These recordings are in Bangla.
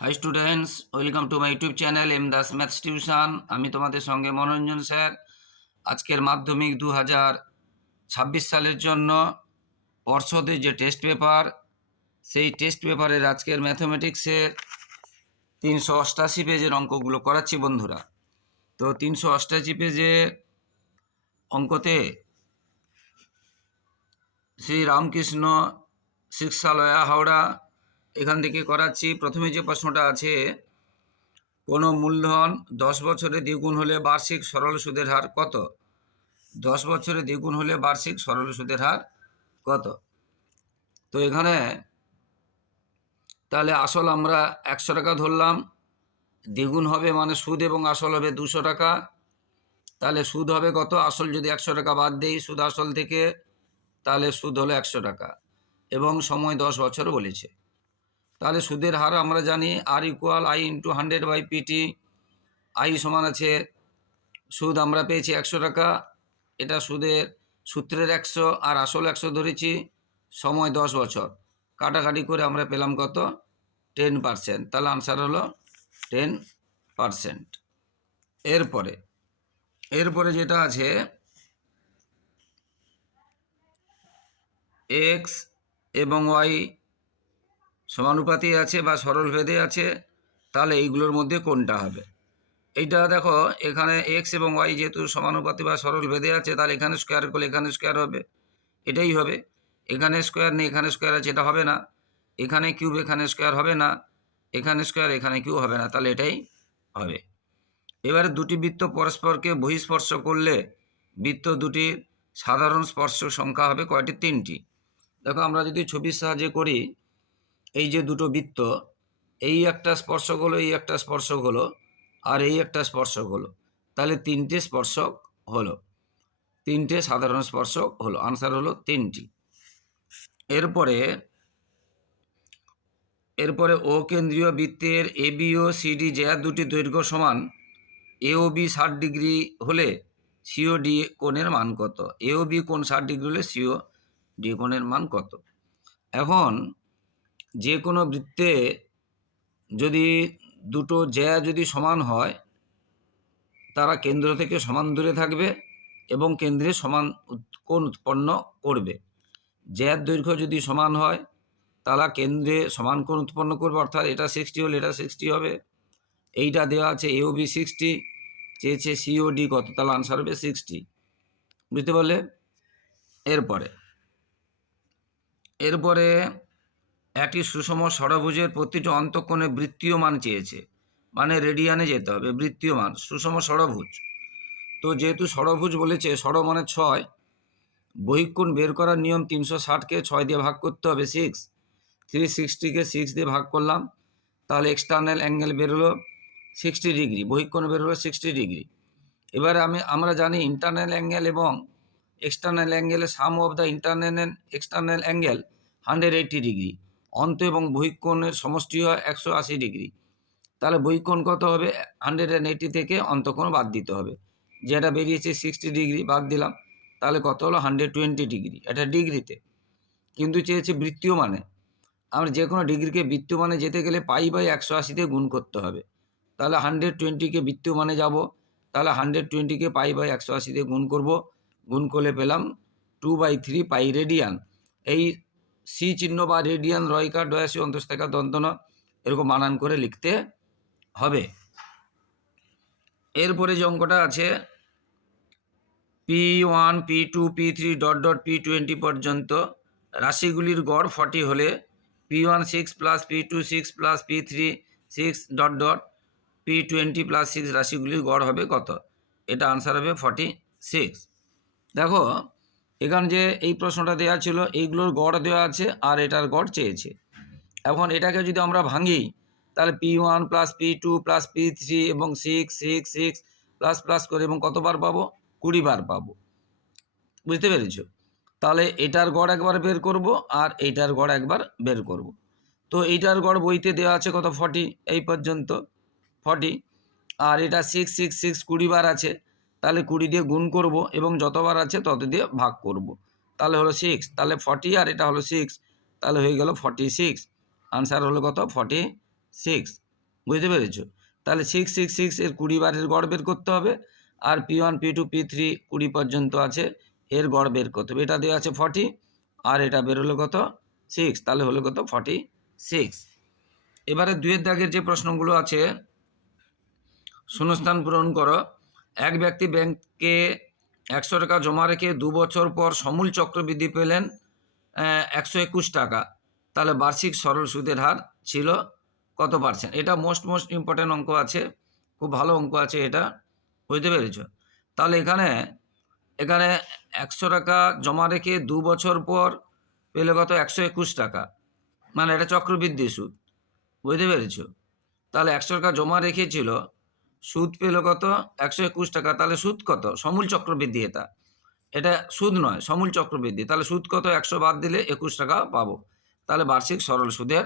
Hi students welcome to my YouTube channel M Das maths tuition আমি তোমাদের সঙ্গে মনোরঞ্জন স্যার। আজকের মাধ্যমিক দু হাজার ছাব্বিশ সালের জন্য পর্ষদের যে টেস্ট পেপার সেই টেস্ট পেপারের আজকের ম্যাথমেটিক্সের তিনশো অষ্টাশি পেজের অঙ্কগুলো করাচ্ছি বন্ধুরা। তো তিনশো অষ্টাশি পেজে অঙ্কতে শ্রী রামকৃষ্ণ, শিক্ষালয়া হাওড়া এখান থেকে করাচ্ছি। প্রথমে যে প্রশ্নটা আছে, কোনো মূলধন দশ বছরে দ্বিগুণ হলে বার্ষিক সরল সুদের হার কত? দশ বছরে দ্বিগুণ হলে বার্ষিক সরল সুদের হার কত? তো এখানে তাহলে আসল আমরা একশো টাকা ধরলাম। দ্বিগুণ হবে মানে সুদ এবং আসল হবে দুশো টাকা। তাহলে সুদ হবে কত? আসল যদি একশো টাকা বাদ দেই সুদ আসল থেকে, তাহলে সুদ হলো একশো টাকা। এবং সময় দশ বছর বলেছে। তাহলে সুদের হার আমরা জানি R equal I into hundred by PT I সমান আছে, সুদ আমরা পেয়েছি একশো টাকা। এটা সুদের সূত্রের একশো আর আসল একশো ধরেছি, সময় দশ বছর। কাটাকাটি করে আমরা পেলাম কত? টেন পারসেন্ট তাহলে আনসার হলো টেন পারসেন্ট এরপরে এরপরে যেটা আছে এক্স এবং ওয়াই সমানুপাতি আছে বা সরল ভেদে আছে, তাহলে এইগুলোর মধ্যে কোনটা হবে? এইটা দেখো, এখানে এক্স এবং ওয়াই যেহেতু সমানুপাতি বা সরল ভেদে আছে, তাহলে এখানে স্কোয়ার করলে এখানে স্কোয়ার হবে। এটাই হবে। এখানে স্কোয়ার নেই, এখানে স্কোয়ার আছে, এটা হবে না। এখানে কিউব এখানে স্কোয়ার হবে না। এখানে স্কোয়ার এখানে কিউব হবে না, তাহলে এটাই হবে। এবারে দুটি বৃত্ত পরস্পরকে বহিস্পর্শ করলে বৃত্ত দুটির সাধারণ স্পর্শ সংখ্যা হবে কয়টি? তিনটি। দেখো, আমরা যদি ছবির সাহায্যে করি এই যে দুটো বৃত্ত, এই একটা স্পর্শক হলো, এই একটা স্পর্শক হলো, আর এই একটা স্পর্শক হলো। তাহলে তিনটে স্পর্শক হলো। তিনটে সাধারণ স্পর্শক হলো। আনসার হলো তিনটি। এরপরে এরপরে ও কেন্দ্রীয় বৃত্তের এ বি ও সিডি যে দুটি দৈর্ঘ্য সমান এ ও বি ষাট ডিগ্রি হলে সিও ডি কোণের মান কত? এ ও বি কোণ ষাট ডিগ্রি হলে সিও ডি কোণের মান কত? এখন যে কোনো বৃত্তে যদি দুটো জ্যা যদি সমান হয়, তারা কেন্দ্র থেকে সমান দূরে থাকবে এবং কেন্দ্রে সমান কোণ উৎপন্ন করবে। জ্যার দৈর্ঘ্য যদি সমান হয়, তারা কেন্দ্রে সমান কোণ উৎপন্ন করবে, অর্থাৎ এটা সিক্সটি হলে এটা সিক্সটি হবে। এইটা দেওয়া আছে এও বি সিক্সটি চেয়েছে সিওডি কত, তাহলে আনসার হবে সিক্সটি বুঝতে পারলে? এরপরে এরপরে একটি সুষম ষড়ভুজের প্রতিটি অন্তঃকোণে বৃত্তীয় মান চেয়েছে। মানে রেডিয়ানে যেতে হবে বৃত্তীয় মান সুষম ষড়ভুজ। তো যেহেতু ষড়ভুজ বলেছে, ষড় মানে ছয়, বহিকোণ বের করার নিয়ম তিনশো ষাটকে ছয় দিয়ে ভাগ করতে হবে সিক্স থ্রি সিক্সটিকে সিক্স দিয়ে ভাগ করলাম, তাহলে এক্সটার্নাল অ্যাঙ্গেল বেরোলো সিক্সটি ডিগ্রি, বহিকোণ বেরোলো সিক্সটি ডিগ্রি। এবারে আমি, আমরা জানি ইন্টারনাল অ্যাঙ্গেল এবং external অ্যাঙ্গেলের sum of the internal external angle hundred eighty degree. অন্ত এবং বহিকোণের সমষ্টি হয় একশো আশি ডিগ্রি। তাহলে বহিকোণ কত হবে? হান্ড্রেড অ্যান্ড এইটি থেকে অন্তকোণ বাদ দিতে হবে। যেটা বেরিয়েছে সিক্সটি ডিগ্রি বাদ দিলাম, তাহলে কত হলো? Hundred twenty degree. এটা ডিগ্রিতে। কিন্তু চেয়েছে বৃত্তীয় মানে আমরা যে কোনো ডিগ্রিকে বৃত্তীয় মানে যেতে গেলে পাই বাই একশো আশিতে গুণ করতে হবে। তাহলে হান্ড্রেড টোয়েন্টিকে বৃত্তীয় মানে যাব। তাহলে হান্ড্রেড টোয়েন্টিকে পাই বাই একশো আশিতে গুণ করব। গুণ করলে পেলাম two by three pi radian এই সি চিহ্ন বা রেডিয়ান রয়কার ডয়াসি অন্তস্থাকা দন্তন এরকম বানান করে লিখতে হবে। এরপরে যে অঙ্কটা আছে, P one, P two, P three dot dot P twenty পর্যন্ত রাশিগুলির গড় ফর্টি হলে P one six plus P two six plus P three six dot dot P twenty plus six রাশিগুলির গড় হবে কত? এটা আনসার হবে ফর্টি সিক্স। দেখো এখানে যে এই প্রশ্নটা দেওয়া ছিল, এইগুলোর গড় দেওয়া আছে আর এটার গড় চেয়েছে। এখন এটাকে যদি আমরা ভাঙি, তাহলে P one plus P two plus P three এবং six six six plus plus করে এবং কতবার পাবো? কুড়ি বার পাবো। বুঝতে পেরেছ? তাহলে এটার গড় একবার বের করব আর এইটার গড় একবার বের করব। তো এইটার গড় বইতে দেওয়া আছে কত? ফর্টি এই পর্যন্ত। ফর্টি আর এটা সিক্স সিক্স সিক্স কুড়ি বার আছে। তাহলে কুড়ি দিয়ে গুণ করব এবং যতবার আছে তত দিয়ে ভাগ করব। তাহলে হলো সিক্স তাহলে ফর্টি আর এটা হলো সিক্স তাহলে হয়ে গেল ফর্টি সিক্স আনসার হলো কত? ফর্টি সিক্স বুঝতে পেরেছ? তাহলে সিক্স সিক্স সিক্স এর কুড়ি বারের গড় বের করতে হবে আর P one P two P three কুড়ি পর্যন্ত আছে এর গড় বের করতে হবে। এটা দেওয়া আছে ফর্টি আর এটা বেরোলো কত? সিক্স তাহলে হলো কত? ফর্টি সিক্স এবারে দুয়ের দাগের যে প্রশ্নগুলো আছে, শূন্যস্থান পূরণ করো। এক ব্যক্তি ব্যাংকে একশো টাকা জমা রেখে দু বছর পর সমূল চক্রবৃদ্ধি পেলেন একশো একুশ টাকা। তাহলে বার্ষিক সরল সুদের হার ছিল কত পার্সেন্ট এটা মোস্ট মোস্ট ইম্পর্ট্যান্ট অঙ্ক আছে, খুব ভালো অঙ্ক আছে এটা, বুঝতে পেরেছ? তাহলে এখানে এখানে একশো টাকা জমা রেখে দু বছর পর পেলে কত? একশো একুশ টাকা। মানে এটা চক্রবৃদ্ধি সুদ, বুঝতে পেরেছ? তাহলে একশো টাকা জমা রেখেছিল সুদ পেল কত? একশো একুশ টাকা। তাহলে সুদ কত? সমূল চক্রবৃদ্ধি এটা। এটা সুদ নয়, সমূল চক্রবৃদ্ধি। তাহলে সুদ কত? একশো বাদ দিলে একুশ টাকা পাবো। তাহলে বার্ষিক সরল সুদের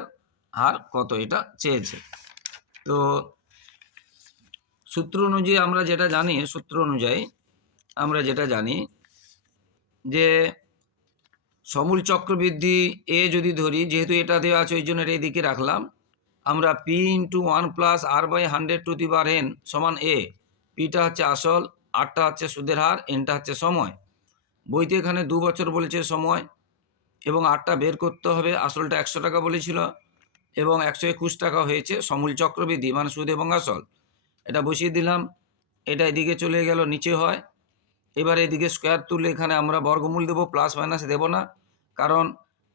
হার কত? এটা চেয়েছে। তো সূত্র অনুযায়ী আমরা যেটা জানি, সূত্র অনুযায়ী আমরা যেটা জানি যে সমূল চক্রবৃদ্ধি এ যদি ধরি, যেহেতু এটা দেওয়া আছে, ওই জন্য এটা এদিকে রাখলাম। আমরা P into one plus R by hundred to the bar N সমান এ। পিটা হচ্ছে আসল আরটা হচ্ছে সুদের হার, এনটা হচ্ছে সময়। বইতে এখানে দু বছর বলেছে সময় এবং আটটা বের করতে হবে। আসলটা একশো টাকা বলেছিল এবং একশো একুশ টাকা হয়েছে সমূল চক্রবৃদ্ধি মানে সুদ এবং আসল। এটা বসিয়ে দিলাম। এটা এদিকে চলে গেল, নিচে হয়। এবার এদিকে স্কোয়ার তুললে এখানে আমরা বর্গমূল দেবো প্লাস মাইনাস দেবো না। কারণ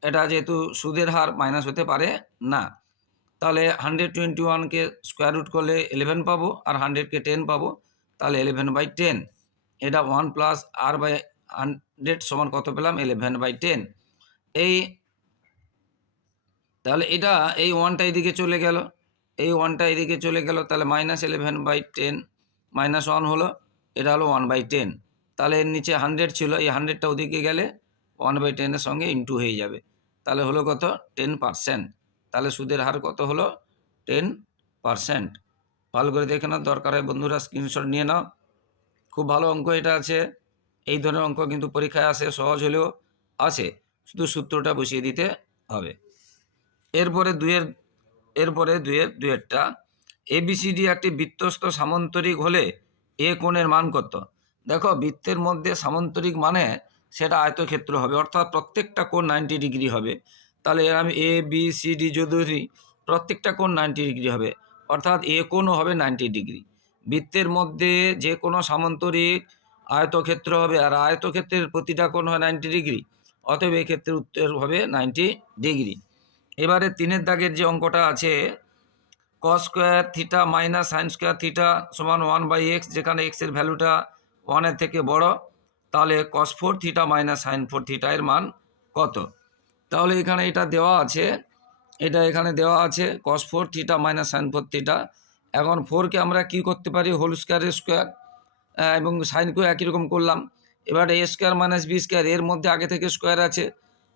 এটা যেহেতু সুদের হার মাইনাস হতে পারে না। তাহলে হান্ড্রেড টোয়েন্টি ওয়ানকে স্কোয়ার রুট করলে ইলেভেন পাবো আর হান্ড্রেডকে টেন পাবো, তাহলে ইলেভেন বাই টেন এটা one plus R by hundred সমান কত পেলাম? ইলেভেন বাই টেন এই তাহলে এটা এই ওয়ানটা এদিকে চলে গেল, এই ওয়ানটা এদিকে চলে গেল, তাহলে minus eleven by ten minus one হলো, এটা হলো ওয়ান বাই টেন তাহলে এর নিচে হান্ড্রেড ছিল, এই হান্ড্রেডটা ওদিকে গেলে ওয়ান বাই টেনের সঙ্গে ইন্টু হয়ে যাবে, তাহলে হলো কত? টেন পারসেন্ট তাহলে সুদের হার কত হলো? Ten percent. ভালো করে দেখে নাও, দরকার হয় বন্ধুরা স্ক্রিনশট নিয়ে নাও। খুব ভালো অঙ্ক এটা আছে। এই ধরনের অঙ্ক কিন্তু পরীক্ষায় আসে, সহজ হলেও আসে। শুধু সূত্রটা বসিয়ে দিতে হবে। এরপরে দুয়ের এরপরে দুয়ের দুয়েরটা এবিসিডি একটি বৃত্তস্ত সামন্তরিক হলে এ কোণের মান কত? দেখো, বৃত্তের মধ্যে সামন্তরিক মানে সেটা আয়তক্ষেত্র হবে, অর্থাৎ প্রত্যেকটা কোণ নাইনটি ডিগ্রি হবে। তাহলে আমি এ বি সি ডি যদি ধরি, প্রত্যেকটা কোণ নাইনটি ডিগ্রি হবে। অর্থাৎ এ কোণও হবে নাইনটি ডিগ্রি বৃত্তের মধ্যে যে কোনো সামান্তরিক আয়তক্ষেত্র হবে আর আয়তক্ষেত্রের প্রতিটা কোণ হয় নাইনটি ডিগ্রি অতএব এই ক্ষেত্রে উত্তর হবে নাইনটি ডিগ্রি এবারে তিনের দাগের যে অঙ্কটা আছে cos square theta minus sine square theta সমান ওয়ান বাই এক্স যেখানে এক্সের ভ্যালুটা ওয়ানের থেকে বড় তাহলে cos four theta minus sine four theta এর মান কত? তাহলে এখানে এটা দেওয়া আছে, এটা এখানে দেওয়া আছে cos four theta minus sine four theta এখন ফোরকে আমরা কি করতে পারি? হোল স্কোয়ার স্কোয়ার এবং সাইনকেও একই রকম করলাম। এবার A square minus B square এর মধ্যে আগে থেকে স্কোয়ার আছে।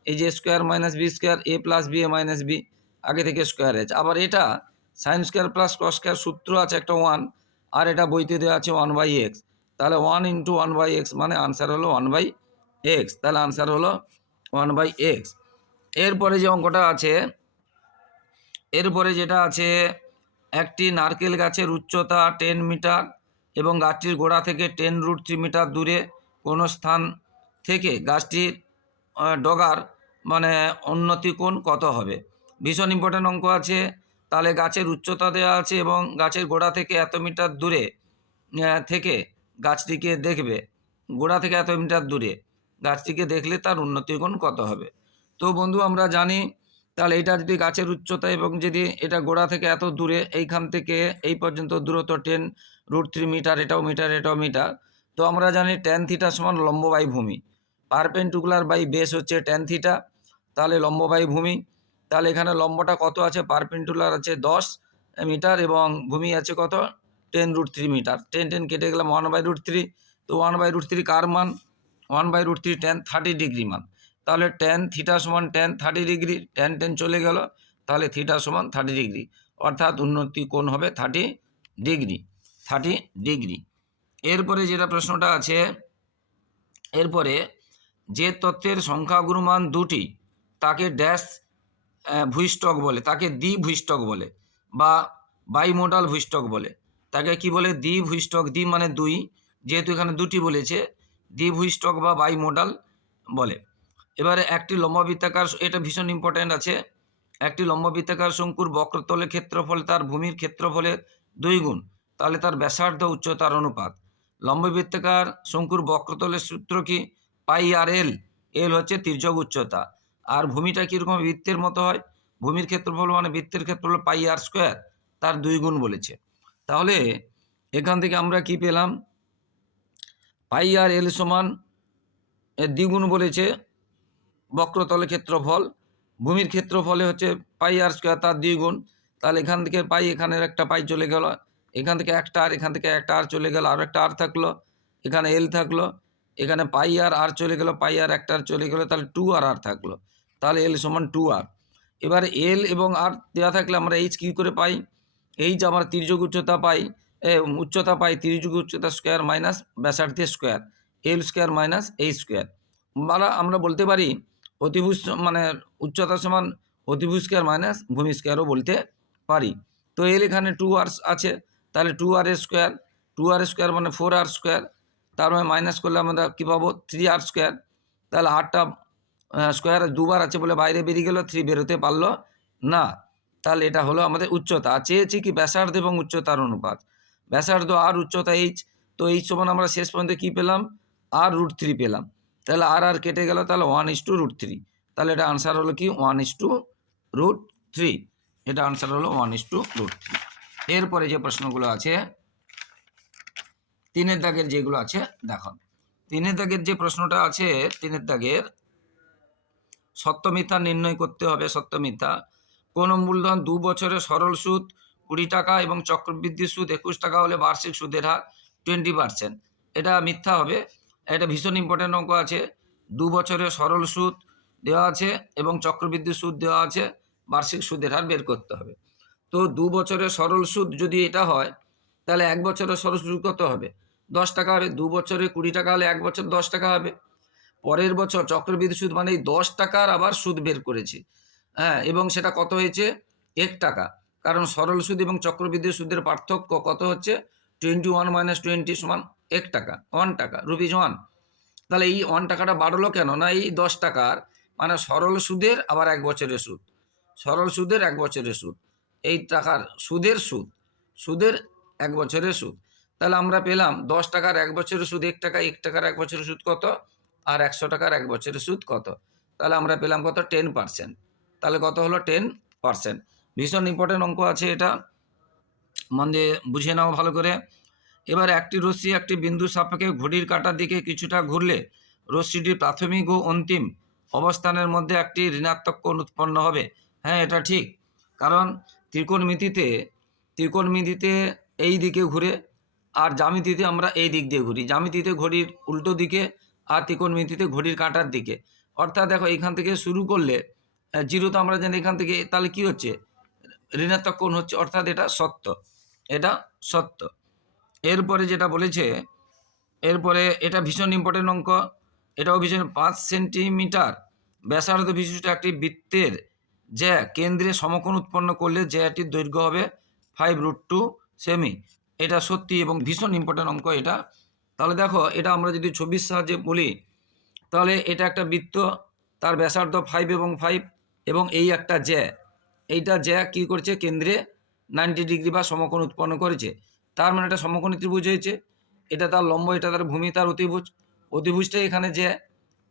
এই যে square minus B square A plus B A minus B আগে থেকে স্কোয়ার আছে। আবার এটা sine square plus cos square সূত্র আছে একটা ওয়ান আর এটা বইতে দেওয়া আছে ওয়ান বাই এক্স তাহলে one into one by X মানে আনসার হলো ওয়ান বাই এক্স তাহলে আনসার হলো ওয়ান বাই এক্স এরপরে যে অঙ্কটা আছে, এরপরে যেটা আছে, একটি নারকেল গাছের উচ্চতা টেন মিটার এবং গাছটির গোড়া থেকে টেন রুট থ্রি মিটার দূরে কোনো স্থান থেকে গাছটির ডগার মানে উন্নতি কোণ কত হবে? ভীষণ ইম্পর্ট্যান্ট অঙ্ক আছে। তাহলে গাছের উচ্চতা দেওয়া আছে এবং গাছের গোড়া থেকে এত মিটার দূরে থেকে গাছটিকে দেখবে। গোড়া থেকে এত মিটার দূরে, গাছটিকে দেখলে তার উন্নতি কোণ কত হবে? তো বন্ধু, আমরা জানি, তাহলে এটা যদি গাছের উচ্চতা এবং যদি এটা গোড়া থেকে এত দূরে, এইখান থেকে এই পর্যন্ত দূরত্ব টেন রুট থ্রি মিটার এটাও মিটার এটাও মিটার তো আমরা জানি টেন থিটা সমান লম্ব বাই ভূমি। পারপেন্ডিকুলার বাই বেস হচ্ছে টেন থিটা তাহলে লম্ব ভূমি, তাহলে এখানে লম্বটা কত আছে? পারপেন্ডিকুলার আছে দশ মিটার এবং ভূমি আছে কত? Ten root three meter ten ten কেটে গেলাম ওয়ান বাই রুট থ্রি তো ওয়ান বাই রুট থ্রি কার মান? One by root three tan thirty degree মান। তাহলে টেন থিটা সমান tan thirty degree tan tan চলে গেল, তাহলে থিটা সমান থার্টি ডিগ্রি অর্থাৎ উন্নতি কোণ হবে থার্টি ডিগ্রি থার্টি ডিগ্রি এরপরে যেটা প্রশ্নটা আছে, এরপরে যে তত্ত্বের সংখ্যাগুরুমান দুটি, তাকে ড্যাশ ভূইষ্ঠক বলে, তাকে দ্বি ভূইষ্ঠক বলে, বা বাইমোডাল ভূষ্টক বলে, তাকে কি বলে? দ্বিভূষ্টক দ্বি মানে দুই, যেহেতু এখানে দুটি বলেছে দ্বিভূষ্টক বা বাইমোডাল বলে। এবারে একটি লম্ববৃত্তাকার এটা ভীষণ ইম্পর্ট্যান্ট আছে। একটি লম্ববৃত্তাকার শঙ্কুর বক্রতলের ক্ষেত্রফল তার ভূমির ক্ষেত্রফলের দুই গুণ, তাহলে তার ব্যাসার্ধ উচ্চতার অনুপাত। লম্ববৃত্তাকার শঙ্কুর বক্রতলের সূত্র কি? পাই আর এল এল হচ্ছে তির্যক উচ্চতা। আর ভূমিটা কীরকম? বৃত্তের মতো হয়। ভূমির ক্ষেত্রফল মানে বৃত্তের ক্ষেত্রফল পাই আর স্কোয়ার, তার দুই গুণ বলেছে। তাহলে এখান থেকে আমরা কি পেলাম? পাই আর এল সমান দ্বিগুণ বলেছে। বক্রতলের ক্ষেত্রফল, ভূমির ক্ষেত্রফলে হচ্ছে পাই আর স্কোয়ার তার দ্বিগুণ। তাহলে এখান থেকে পাই, এখানের একটা পাই চলে গেল। এখান থেকে একটা আর, এখান থেকে একটা আর চলে গেল। আর একটা আর থাকল। এখানে এল থাকল। এখানে পাই আর আর চলে গেল। পাই আর একটা আর চলে গেলো। তাহলে টু আর আর থাকল। তাহলে এল সমান টু আর এবার এল এবং আর দেওয়া থাকলে আমরা এইচ কী করে পাই? এইচ আমার তির্যক উচ্চতা পাই উচ্চতা পাই তির্যক উচ্চতা স্কোয়ার মাইনাস ব্যাসার্ধের square L square minus H square আমরা বলতে পারি অতিভুজ মানে উচ্চতা সমান অতিভুজ স্কোয়ার মাইনাস ভূমি স্কোয়ারও বলতে পারি। তো এল এখানে টু আর আছে, তাহলে two R square two R square মানে ফোর আর স্কোয়ার তার মানে মাইনাস করলে আমরা কী পাবো? থ্রি আর স্কোয়ার তাহলে আটটা স্কোয়ার দুবার আছে বলে বাইরে বেরিয়ে গেল থ্রি বেরোতে পারল না। তাহলে এটা হলো আমাদের উচ্চতা। চেয়েছি কি ব্যাসার্ধ এবং উচ্চতার অনুপাত। ব্যাসার্ধ আর উচ্চতা এইচ তো এইচ সমান আমরা শেষ পর্যন্ত কী পেলাম? আর রুট থ্রি পেলাম। তাহলে আর আর কেটে গেল, তাহলে one is two root three তাহলে এটা আনসার হলো কি? One is two root three এটা আনসার হলো one is two root three এরপরে যে প্রশ্নগুলো আছে, তিনের দাগের যেগুলো আছে, দেখো। তিনের দাগের যে প্রশ্নটা আছে, তিনের দাগের সত্য মিথ্যা নির্ণয় করতে হবে, সত্য মিথ্যা। কোন মূলধন দু বছরে সরল সুদ, কুড়ি টাকা এবং চক্রবৃদ্ধি সুদ, একুশ টাকা হলে বার্ষিক সুদের হার টোয়েন্টি পার্সেন্ট এটা মিথ্যা হবে। এটা ভীষণ ইম্পর্টেন্ট অঙ্ক আছে। দু বছরে সরল সুদ দেওয়া আছে এবং চক্রবৃদ্ধি সুদ দেওয়া আছে, বার্ষিক সুদের হার বের করতে হবে। তো দু বছরের সরল সুদ যদি এটা হয়, তাহলে এক বছরের সরল সুদ কত হবে? দশ টাকা হবে। দু বছরে কুড়ি টাকা হলে এক বছর দশ টাকা হবে। পরের বছর চক্রবৃদ্ধি সুদ মানে এই দশ টাকার আবার সুদ বের করেছে। হ্যাঁ এবং সেটা কত হয়েছে? এক টাকা। কারণ সরল সুদ এবং চক্রবৃদ্ধি সুদের পার্থক্য কত হচ্ছে? টোয়েন্টি ওয়ান মাইনাস টোয়েন্টি সমান এক টাকা ওয়ান টাকা রুপিজ ওয়ান তাহলে এই ওয়ান টাকাটা বাড়লো কেন? না, এই দশ টাকার মানে সরল সুদের, আবার এক বছরের সুদ। সরল সুদের এক বছরের সুদ। এই টাকার সুদের সুদ, সুদের এক বছরের সুদ। তাহলে আমরা পেলাম দশ টাকার এক বছরের সুদ, এক টাকা, এক টাকার এক বছরের সুদ কত? আর একশো টাকার এক বছরের সুদ কত? তাহলে আমরা পেলাম কত? টেন পার্সেন্ট তাহলে কত হলো? টেন পার্সেন্ট ভীষণ ইম্পর্টেন্ট অঙ্ক আছে এটা। মন দিয়ে বুঝে নাও ভালো করে। এবার একটি রশ্মি, একটি বিন্দু সাপেক্ষে ঘড়ির কাঁটার দিকে কিছুটা ঘুরলে রশ্মিটির প্রাথমিক ও অন্তিম অবস্থানের মধ্যে একটি ঋণাত্মক কোণ উৎপন্ন হবে। হ্যাঁ এটা ঠিক। কারণ ত্রিকোণমিতিতে ত্রিকোণমিতিতে এই দিকে ঘুরে আর জামিতিতে আমরা এই দিক দিয়ে ঘুরি। জামিতিতে ঘড়ির উল্টো দিকে আর ত্রিকোণমিতিতে ঘড়ির কাঁটার দিকে। অর্থাৎ দেখো, এখান থেকে শুরু করলে জিরো তো আমরা জানি এখান থেকে, তাহলে কি হচ্ছে? ঋণাত্মক কোণ হচ্ছে, অর্থাৎ এটা সত্য। এটা সত্য। এরপরে যেটা বলেছে, এরপরে এটা ভীষণ ইম্পর্টেন্ট অঙ্ক। এটাও ভীষণ, পাঁচ সেন্টিমিটার ব্যাসার্ধ বিশিষ্ট একটি বৃত্তের জ্যা কেন্দ্রে সমকোণ উৎপন্ন করলে জ্যাটির দৈর্ঘ্য হবে ফাইভ রুট টু সেমি এটা সত্যি এবং ভীষণ ইম্পর্টেন্ট অঙ্ক এটা। তাহলে দেখো, এটা আমরা যদি ছবির সাহায্যে বলি, তাহলে এটা একটা বৃত্ত, তার ব্যাসার্ধ ফাইভ এবং ফাইভ এবং এই একটা জ্যা। এইটা জ্যা কী করছে? কেন্দ্রে নাইনটি ডিগ্রি বা সমকোণ উৎপন্ন করেছে। তার মানে এটা সমকোণী ত্রিভুজ হয়েছে। এটা তার লম্ব, এটা তার ভূমি, তার অতিভুজ। অতিভুজটাই এখানে যে,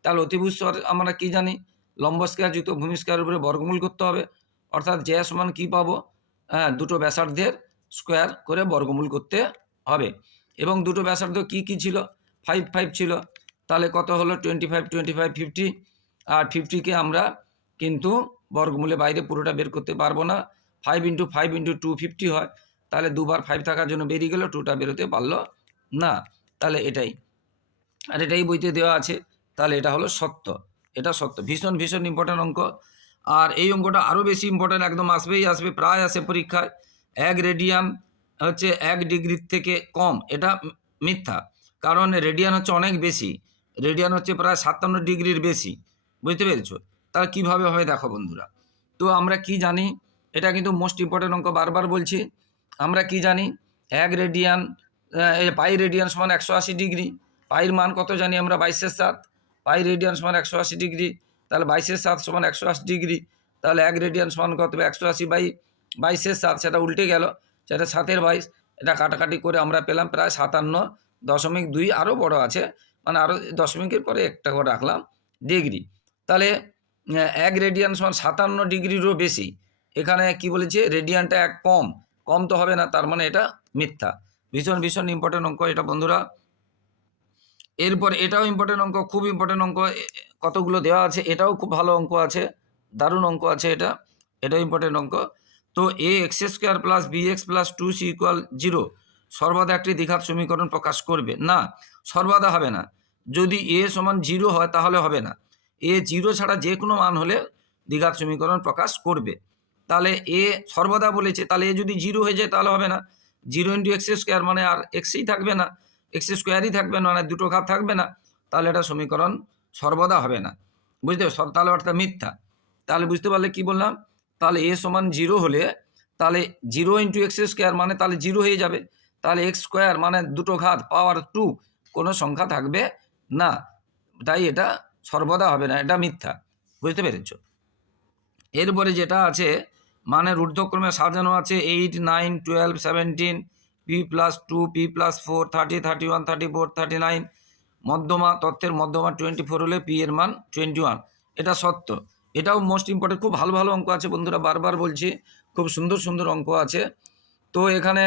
তাহলে অতিভুজ আমরা কি জানি? লম্ব স্কোয়ার যুক্ত ভূমি স্কোয়ারের উপরে বর্গমূল করতে হবে। অর্থাৎ জ্যা সমান কী পাবো? হ্যাঁ দুটো ব্যাসার্ধের স্কোয়ার করে বর্গমূল করতে হবে। এবং দুটো ব্যাসার্ধ কি কি ছিল? ফাইভ ফাইভ ছিল। তাহলে কত হলো? Twenty five twenty five fifty আর ফিফটিকে আমরা কিন্তু বর্গমূলে বাইরে পুরোটা বের করতে পারব না। Five into five into two fifty হয়। তাহলে দুবার ফাইভ থাকার জন্য বেরিয়ে গেল টুটা বেরোতে পারল না। তাহলে এটাই। আর এটাই বইতে দেওয়া আছে। তাহলে এটা হলো সত্য। এটা সত্য। ভীষণ ভীষণ ইম্পর্ট্যান্ট অঙ্ক। আর এই অঙ্কটা আরও বেশি ইম্পর্ট্যান্ট একদম আসবেই আসবে, প্রায় আসে পরীক্ষায়। এক রেডিয়ান হচ্ছে এক ডিগ্রির থেকে কম। এটা মিথ্যা। কারণ রেডিয়ান হচ্ছে অনেক বেশি। রেডিয়ান হচ্ছে প্রায় সাতান্ন ডিগ্রির বেশি। বুঝতে পেরেছ? তাহলে কীভাবে হবে দেখো বন্ধুরা। তো আমরা কি জানি? এটা কিন্তু মোস্ট ইম্পর্ট্যান্ট অঙ্ক বারবার বলছি। আমরা কি জানি? এক রেডিয়ান পাই রেডিয়ান সমান একশো আশি ডিগ্রি। পাইয়ের মান কত জানি আমরা? বাইশের সাত। পাই রেডিয়ান সমান একশো আশি ডিগ্রি। তাহলে বাইশের সাত সমান একশো আশি ডিগ্রি। তাহলে এক রেডিয়ান সমান কত হবে? একশো আশি বাই বাইশের সাত। সেটা উল্টে গেল। সেটা সাতের বাইশ। এটা কাটাকাটি করে আমরা পেলাম প্রায় সাতান্ন দশমিক দুই। আরও বড় আছে। মানে আরও দশমিকের পরে একটা করে রাখলাম ডিগ্রি। তাহলে এক রেডিয়ান সমান সাতান্ন ডিগ্রিরও বেশি। এখানে কি বলেছে? রেডিয়ানটা এক কম। কম তো হবে না, তার মানে এটা মিথ্যা। ভীষণ ভীষণ ইম্পর্টেন্ট অঙ্ক এটা বন্ধুরা। এরপর এটাও ইম্পর্টেন্ট অঙ্ক, খুব ইম্পর্টেন্ট অঙ্ক। কতগুলো দেওয়া আছে, এটাও খুব ভালো অঙ্ক আছে, দারুণ অঙ্ক আছে এটা, এটাও ইম্পর্টেন্ট অঙ্ক। তো A X square plus B X plus two C equal zero সর্বদা একটি দ্বিঘাত সমীকরণ প্রকাশ করবে। না, সর্বদা হবে না। যদি এ সমান জিরো হয় তাহলে হবে না। এ জিরো ছাড়া যে কোনো মান হলে দ্বিঘাত সমীকরণ প্রকাশ করবে। তাহলে এ সর্বদা বলেছে, তাহলে এ যদি জিরো হয়ে যায় তাহলে হবে না। জিরো ইন্টু এক্স স্কোয়ার মানে আর এক্সই থাকবে না এক্স স্কোয়ারই থাকবে না মানে দুটো ঘাত থাকবে না, তাহলে এটা সমীকরণ সর্বদা হবে না। বুঝতে? তাহলে অর্থাৎ মিথ্যা। তাহলে বুঝতে পারলে কি বললাম? তাহলে এ সমান জিরো হলে তাহলে জিরো ইন্টু এক্স স্কোয়ার মানে তাহলে জিরো হয়ে যাবে। তাহলে এক্স স্কোয়ার মানে দুটো ঘাত পাওয়ার টু কোনো সংখ্যা থাকবে না। তাই এটা সর্বদা হবে না, এটা মিথ্যা। বুঝতে পেরেছ? এরপরে যেটা আছে মানের ঊর্ধ্বক্রমে সাজানো আছে eight nine twelve seventeen P plus two P plus four thirty thirty one thirty four thirty nine মধ্যমা, তথ্যের মধ্যমা টোয়েন্টি ফোর হলে পি এর মান টোয়েন্টি ওয়ান এটা সত্য। এটাও মোস্ট ইম্পর্টেন্ট খুব ভালো ভালো অঙ্ক আছে বন্ধুরা, বারবার বলছি, খুব সুন্দর সুন্দর অঙ্ক আছে। তো এখানে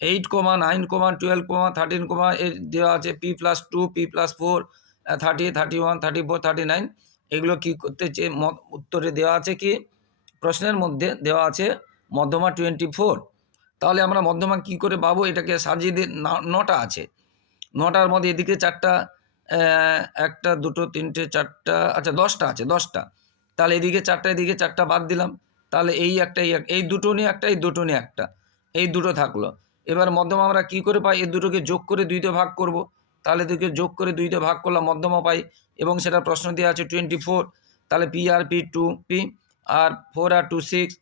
eight comma nine comma twelve comma thirteen comma এর দেওয়া আছে P plus two P plus four thirty thirty one thirty four thirty nine এগুলো কী করতে চেয়ে উত্তরে দেওয়া আছে কি? প্রশ্নের মধ্যে দেওয়া আছে মধ্যমা টোয়েন্টি ফোর। তাহলে আমরা মধ্যমা কী করে পাবো? এটাকে সাজিয়ে দিয়ে নটা আছে। নটার মধ্যে এদিকে চারটা একটা, দুটো, তিনটে, চারটা আচ্ছা দশটা আছে, দশটা। তাহলে এদিকে চারটা এদিকে চারটা বাদ দিলাম। তাহলে এই একটা, এই দুটো নিয়ে একটা, এই দুটো নিয়ে একটা। এই দুটো থাকল। এবার মধ্যমা আমরা কি করে পাই? এই দুটোকে যোগ করে দুইতে ভাগ করব। তাহলে এদিকে যোগ করে দুইতে ভাগ করলাম, মধ্যমা পাই। এবং সেটা প্রশ্ন দেওয়া আছে টোয়েন্টি ফোর। তাহলে পি আর পি টু, পি আর ফোর আর টু সিক্স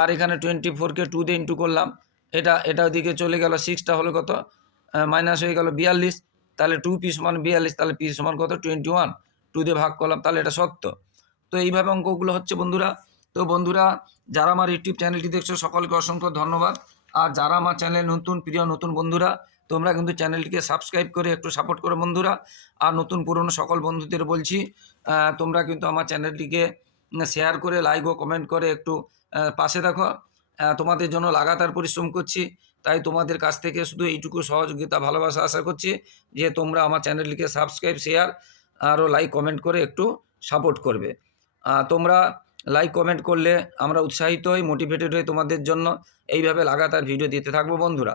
আর এখানে টোয়েন্টি ফোরকে টু দিয়ে ইন্টু করলাম। এটা এটা ওদিকে চলে গেল সিক্সটা হলো কত? মাইনাস হয়ে গেল বিয়াল্লিশ। তাহলে টু পি সমান বিয়াল্লিশ, তাহলে পি সমান কত? টোয়েন্টি ওয়ান টু দিয়ে ভাগ করলাম, তাহলে এটা সত্য। তো এইভাবে অঙ্কগুলো হচ্ছে বন্ধুরা। তো বন্ধুরা, যারা আমার ইউটিউব চ্যানেলটি দেখছ, সকলকে অসংখ্য ধন্যবাদ। আর যারা আমার চ্যানেলে নতুন, প্রিয় নতুন বন্ধুরা, তোমরা কিন্তু চ্যানেলটিকে সাবস্ক্রাইব করে একটু সাপোর্ট করো বন্ধুরা। আর নতুন, পুরনো সকল বন্ধুদের বলছি তোমরা কিন্তু আমার চ্যানেলটিকে শেয়ার করে লাইক ও কমেন্ট করে একটু পাশে দেখো। তোমাদের জন্য লাগাতার পরিশ্রম করছি। তাই তোমাদের কাছ থেকে শুধু এইটুকু সহযোগিতা, ভালোবাসা আশা করছি যে তোমরা আমার চ্যানেলটিকে সাবস্ক্রাইব শেয়ার আরও লাইক কমেন্ট করে একটু সাপোর্ট করবে। তোমরা লাইক কমেন্ট করলে আমরা উৎসাহিত হই মোটিভেটেড হই তোমাদের জন্য। এইভাবে লাগাতার ভিডিও দিতে থাকব বন্ধুরা।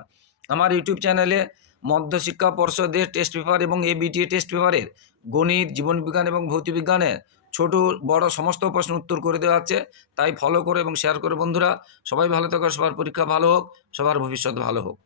আমার ইউটিউব চ্যানেলে মধ্যশিক্ষা পর্ষদের টেস্ট পেপার এবং এ এবিটিএ টেস্ট পেপারের গণিত জীবনবিজ্ঞান এবং ভৌতবিজ্ঞানের ছোট, বড় সমস্ত প্রশ্ন উত্তর করে দেওয়া হচ্ছে তাই ফলো করো এবং শেয়ার করো বন্ধুরা। সবাই ভালো থাকো, সবার পরীক্ষা ভালো হোক, সবার ভবিষ্যৎ ভালো হোক।